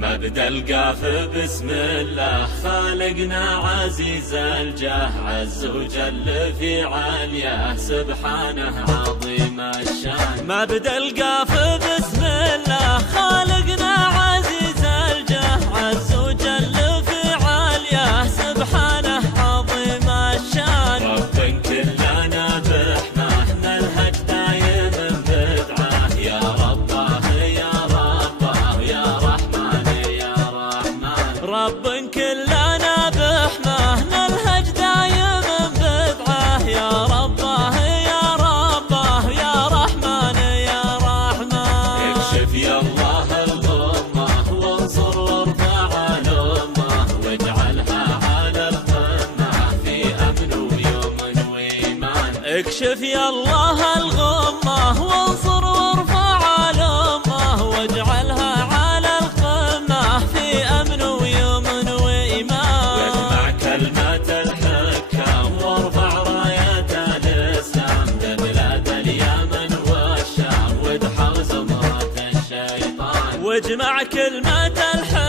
مبدأ القاف بسم الله خالقنا عزيز الجاه، عز وجل في علياه سبحانه عظيم الشان. مبدأ القاف بسم الله خالقنا عزيز الجاه، عز وجل في علياه سبحانه عظيم الشان. رب كلنا بحماه نلهج دايم بدعاه، يا رباه يا رباه يا رحمن يا رحمن. رب كلنا بحماه نلهج دايم بدعاه، يا رباه يا رباه يا رحمن يا رحمن. اكشف يا الله الغمة وانصر وارفع الأمة، واجعلها على القمة في أمن ويمن وإيمان. اكشف يا الله الغمة وانصر وارفع الأمة، واجعلها على القمة في أمن ويمن وإيمان. واجمع كلمة الحكام وارفع راية الإسلام لبلاد اليمن والشام، وادحر زمرة الشيطان. واجمع كلمة الحكام